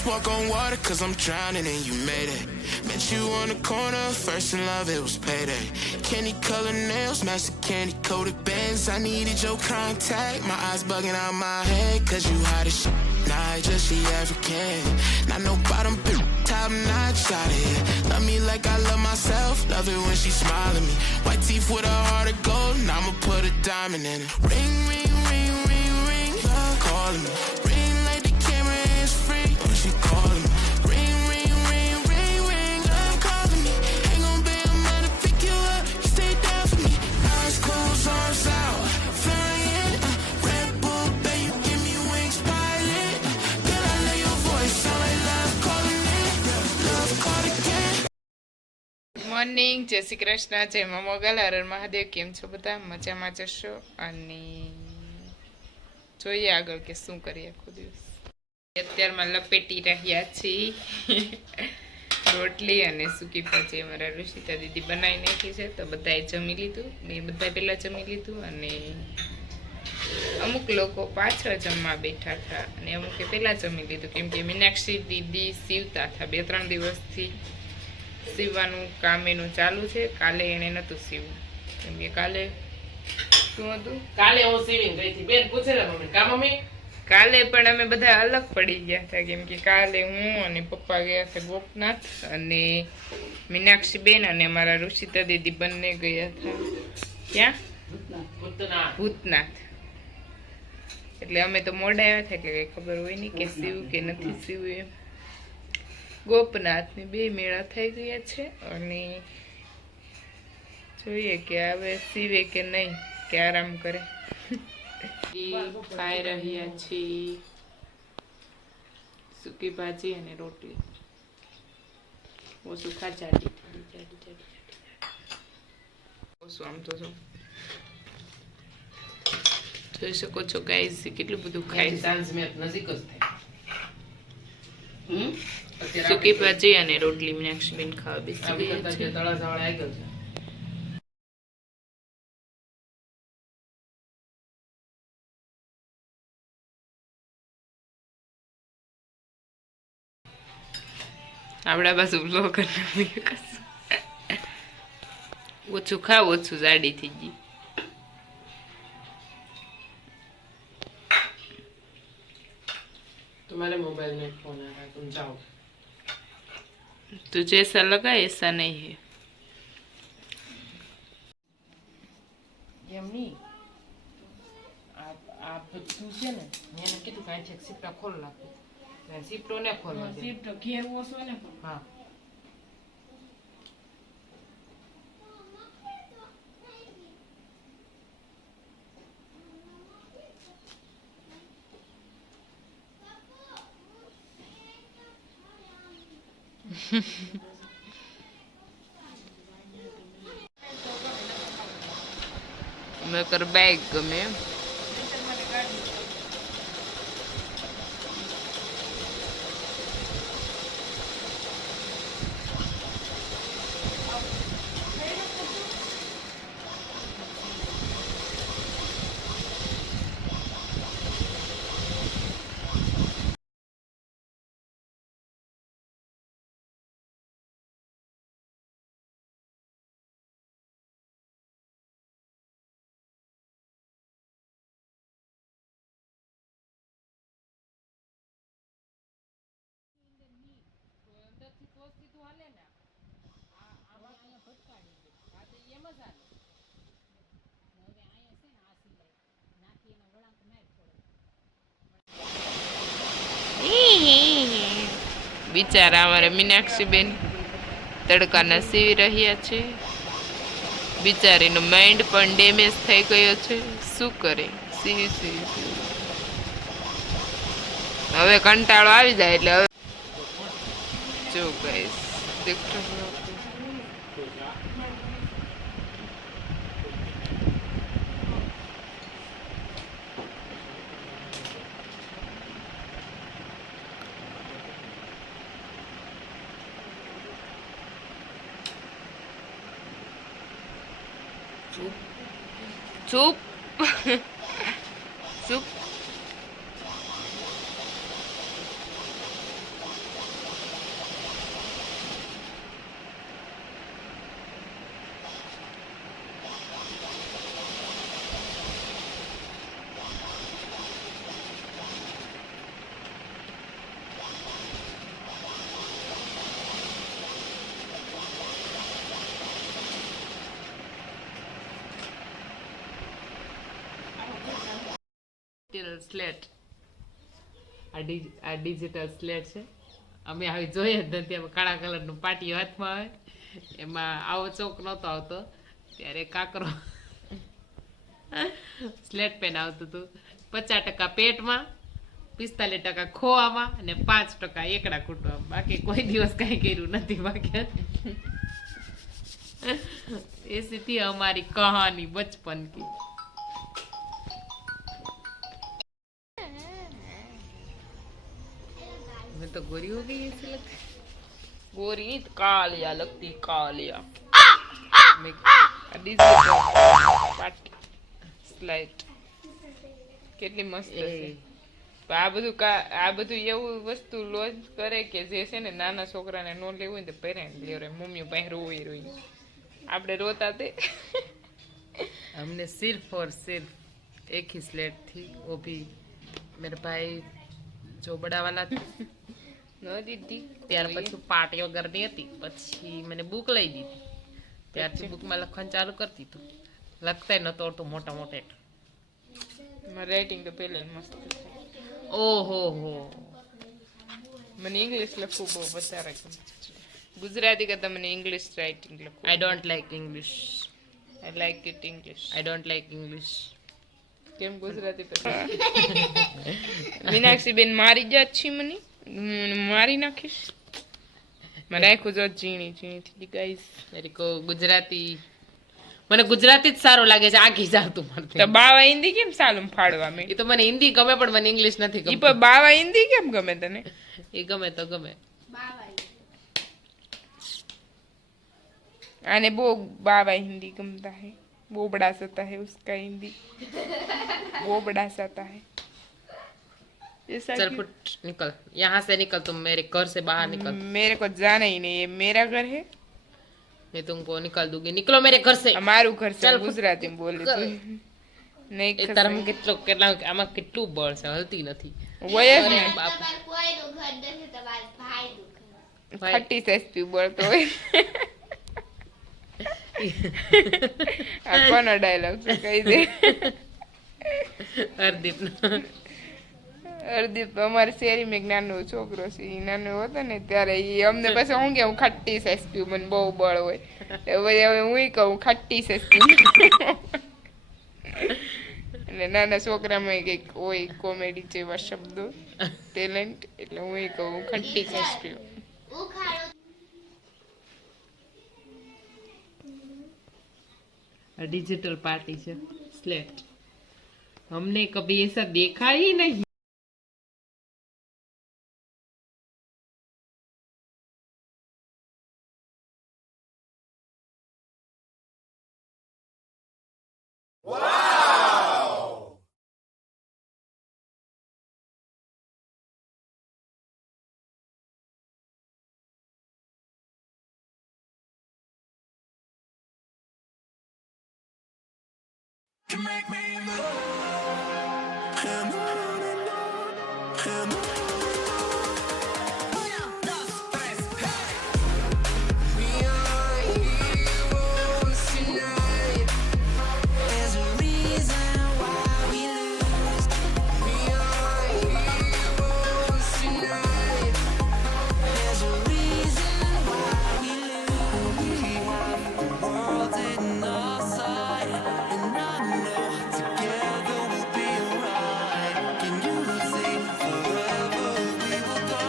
just walk on water cause I'm drowning and you made it. Met you on the corner, first in love, it was payday. Candy colored nails, match the candy coated bands. I needed your contact, my eyes bugging out my head cause you hot as shit. Nah, I just she African. Not no bottom bitch, top notch out here. Love me like I love myself, love it when she smile at me. White teeth with a heart of gold, and I'ma put a diamond in it. Ring, ring, ring, ring, ring, love calling me. Ring like the camera is free when she calling me. Ring, ring, ring, ring, ring, love calling me. Ain't gon' be a man to pick you up, you stay down for me. Eyes closed, arms out, flying. Red Bull, babe, you give me wings, pilot. Girl, I know your voice, sound like love calling me. Love called again. Morning, જય શ્રી કૃષ્ણ, જય મા મોગલ, હર હર મહાદેવ. કેમ છો બધા? મજામાં જશો? અને જોઈએ આગળ કે શું કરીએ આખો દિવસ. અત્યારમાં લપેટી રહ્યા છીએ રોટલી અને સૂકી ભાજી અમારા ઋષિતા દીદી બનાવી નાખી છે. તો બધાએ જમી લીધું, મેં બધા પહેલાં જમી લીધું અને અમુક લોકો પાછળ જમવા બેઠા હતા અને અમુકે પહેલાં જમી લીધું કેમ કે મીનાક્ષી દીદી સીવતા હતા. 2-3 દિવસથી સીવવાનું કામ એનું ચાલુ છે. કાલે એને નહોતું સીવું કેમ કે કાલે શું હતું, કાલે હું સીવિંગ ગઈ હતી. બેન પૂછે ને મમ્મી, કા મમ્મી? કાલે પણ અમે બધા અલગ પડી ગયા હતા કેમ કે કાલે હું અને પપ્પા ગયા હતા ગોપનાથ અને મીનાક્ષી બેન અને અમારા ઋષિતા દીદી બંને ગયા હતા ક્યાં? ભૂતનાથ. એટલે અમે તો મોડા આવ્યા હતા કે કઈ ખબર હોય નહીં કે સીવું કે નથી સીવું એમ. ગોપનાથની 2 મેળા થઈ ગયા છે અને જોઈએ કે હવે સીવે કે નહીં કે આરામ કરે. ખાઈ રહ્યા છીએ સૂકી ભાજી અને રોટલી. ઓછું ખા, જાડી ઓછું. આમ તો જોઈ શકો છો ગાઈઝ કેટલું બધું ખાય. નજીક જ થાય. સૂકી ભાજી અને રોટલી મીનાક્ષી બેન ખાવા બેસી ગયા છે. તળાજાવાળા આવી ગયો છે. આપડા બાજુ બ્લોગ ઓછું ખાવ, ઓછું જાડી થઈ ગઈ. तुम्हारे मोबाइल में फोन आ रहा है, तुम जाओ. तो जैसा लगा ऐसा नहीं है. यम्मी आप તું છે ને એને કીધું કાંઈ છે સીપટા ખોલ નાખો. સીપટો ને ખોલવા દે. સીપટો ઘેરવો છો ને પણ. હા. મેં કર બેગ ગમે બિચારા અમારા મીનાક્ષી બેન તડકાના સીવી રહ્યા છે. બિચારીનો માઇન્ડ પણ ડેમેજ થઈ ગયો છે. શું કરે, સીવી. હવે કંટાળો આવી જાય એટલે હવે જો ગાઈસ દેખો ચૂપ ચૂપ. સ્લેટ. આ ડિજિટલ સ્લેટ છે. અમે આવી જોઈએ જ નથી. એમાં કાળા કલરનું પાટિયું હાથમાં આવે, એમાં આવો ચોક નહોતો આવતો ત્યારે કાકરો સ્લેટ પેન આવતું હતું. 50% પેટમાં, 45% ખોવામાં અને 5% એકડા કૂટવામાં. બાકી કોઈ દિવસ કઈ કર્યું નથી. બાકી ऐसी थी हमारी कहानी बचपन की. मैं तो गोरी हो गई ऐसे लगता है. गोरी कालिया लगती कालिया. मैं પાટી સ્લાઇડ કેટલી મસ્ત છે. આ બધું એવું વસ્તુ લોજ કરે કે જે છે ને નાના છોકરાને નો લેવું હોય ને પેરેન્ટ લે મમ્મી પાસે રોઈ રોઈ. આપણે रोता थे. हमने सिर्फ और सिर्फ एक ही स्लेट थी, वो भी मेरे भाई जो बड़ा वाला था. નો દીદી ત્યાર પછી પાર્ટી વગરની હતી. પછી મને બુક લઈ દીધી. ત્યારથી બુકમાં લખવાનું ચાલુ કરતી હતું. લખતાય નતો આવડતું મોટા મોટે. મારી રાઇટિંગ તો પહેલા મસ્ત છે. ઓહો હો, મને ઇંગ્લિશ લખવું બહુ વધારે ગમે. ગુજરાતી કરતા મને ઇંગ્લિશ રાઇટિંગ લખવું. I don't like English. I like it English. I don't like English. કેમ ગુજરાતી પર મીનાક્ષી બેન મારી જ છી મને મારી નાખીશ. મારે આખું જો ઝીણી ઝીણી થઈ ગાઈસ. મેરી કો ગુજરાતી, મને ગુજરાતી જ સારું લાગે છે. આખી જાતું મારથી. તો બાવા હિન્દી કેમ સાલું ફાડવા મે? એ તો મને હિન્દી ગમે પણ મને ઇંગ્લિશ નથી ઈ ગમતું. પણ બાવા હિન્દી કેમ ગમે તને? એ ગમે તો ગમે. आने वो बाबा हिंदी गमता है. वो बड़ा सता है उसका हिंदी. वो बड़ा सता है. चल फुट निकल यहाँ से, निकल तुम मेरे घर से बाहर निकल. मेरे को जाना ही नहीं है. मेरा घर है. मैं तुमको निकाल दूंगी. निकलो मेरे घर से. हमारू घर से. गुजराती में बोले तो नहीं. એ તારામાં કેટલા આમાં કેટલું બળ છે, હલતી નથી. વય જ ને. બાપ ખટ્ટી સસ્તી બોલતો હોય. આ કોનો ડાયલોગ છે કહી દે. હરદીપ હરદીપ અમારી શેરીમાં એક નાનો છોકરો છે. એ નાનો હતો ને ત્યારે એ અમને પછી હું કે હું ખટ્ટી સસ્તી મને બહુ બળ હોય. હવે હું કહું ખટ્ટી સસ્તી. અને નાના છોકરામાં કંઈક હોય કોમેડી જેવા શબ્દો ટેલેન્ટ, એટલે હું કહું ખટ્ટી સસ્તી. डिजिटल पार्टी से स्लेट. हमने कभी ऐसा देखा ही नहीं. You make me move. And on and on and on. We are heroes tonight. There's a reason why we lose. We are heroes tonight. There's a reason why we lose. We have the world in our sight, and I know together we'll be alright. Can you see forever we will go?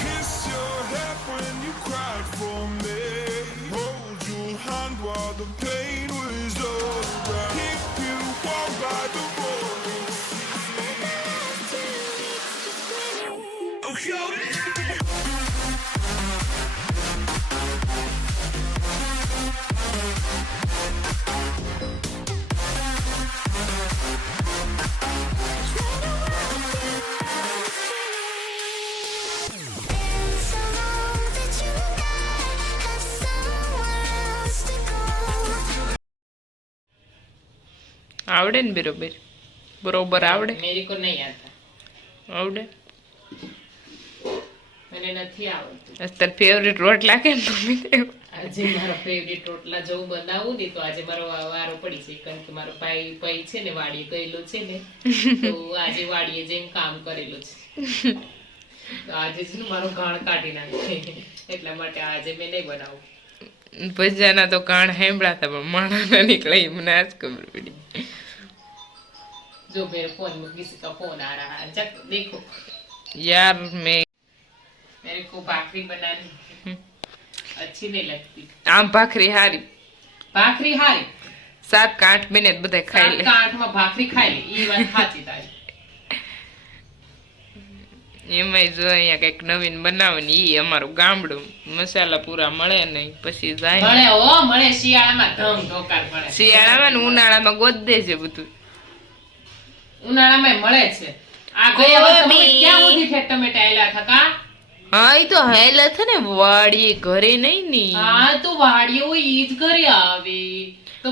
Kiss your head when you cried for me. Hold your hand while the pain was over. Keep you warm by the road. Oh, show me. આવડે ને બરોબર બરોબર આવડે मेरे को नहीं आता. આવડે. मैंने નથી આવડતું. તાર ફેવરેટ રોટલા કેમ મમ્મી? આજે મારો ફેવરિટ રોટલા જો બનાવું ને તો આજે મારો વારો પડી છે, કારણ કે મારો ભાઈ છે ને વાડીએ ગયેલો છે ને, તો આજે વાડીએ જઈને કામ કરેલું છે, તો આજે જ મારો ઘાણ કાઢી નાખે, એટલા માટે આજે મેં નહીં બનાવું. ભજીયાના તો કાણ હેંભળાતા પણ માણા ના નીકળે એ મને આજ ખબર પડી. जो मेरे फोन में किसी का फोन आ रहा है, चक देखो यार मेरे को भाखरी बनानी अच्छी नहीं लगती. આમ ભાખરી હારી, भाखरी हारी 7 કે 8 મિનિટ બધા ખાઈ લે. 7 में भाखरी खाई ली, ये बात साची तारी. એમાંય જો અહીંયા કઈક નવીન બનાવે ને ઈ અમારું ગામડું, મસાલા પૂરા મળે નહીં પછી જાય. મળે ઓ મળે, શિયાળામાં ધમ ધોકાર મળે, શિયાળામાં ને ઉનાળામાં ગોદે છે બધું. ઉનાળામાં મળે છે. આ ગયા વર્ષે ક્યાં સુધી છે ટમેટા આયલા હતા કા? હા ઈ તો હેલા છે ને વાડીએ, ઘરે નહીં ની. હા તો વાડીએ હોય ઈ જ ઘરે આવે, તો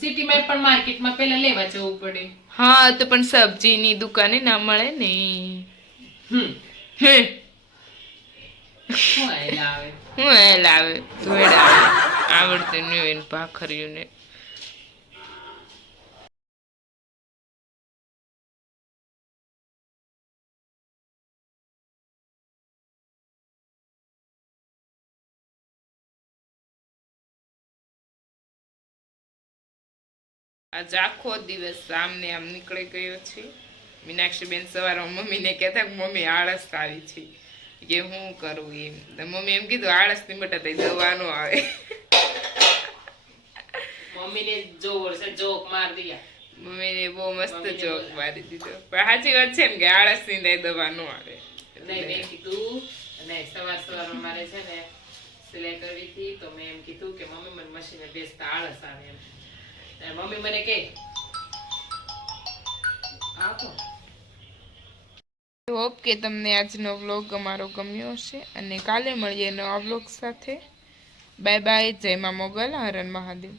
સિટીમાં પણ માર્કેટમાં પેલા લેવા જવું પડે. હા તો પણ સબ્જીની દુકાને ના મળે ને. શું આયલા આવે? હું હેલા આવે ધોડા આવડતું નહીં હોય ને ભાખર્યું ને. આજ આખો દિવસ સામને આમ નીકળી ગયો છે. મીનાક્ષીબેન સવારે મમ્મીને કહેતા કે મમ્મી આળસ આવી છે, કે હું કરું એમ. તો મમ્મી એમ કીધું આળસ ની બટા તઈ દવા નો આવે. મમ્મીને જોર છે જોક માર દિયા. મમ્મીને બહુ મસ્ત જોક મારી દીધો, પણ સાચી વાત છે ને કે આળસ ની તઈ દવા નો આવે. નહીં મેં કીધું, નહીં સવાર મારે છે ને સિલાઈ કરવી હતી, તો મેં એમ કીધું કે મમ્મી મને મશીને બેસતા આળસ આવે એમ. મમ્મી મને કે હોપ કે તમને આજનો વ્લોગ અમારો ગમ્યો હશે અને કાલે મળીએ નવા વ્લોગ સાથે. Bye bye. જય મા મોગલ, હર હર મહાદેવ.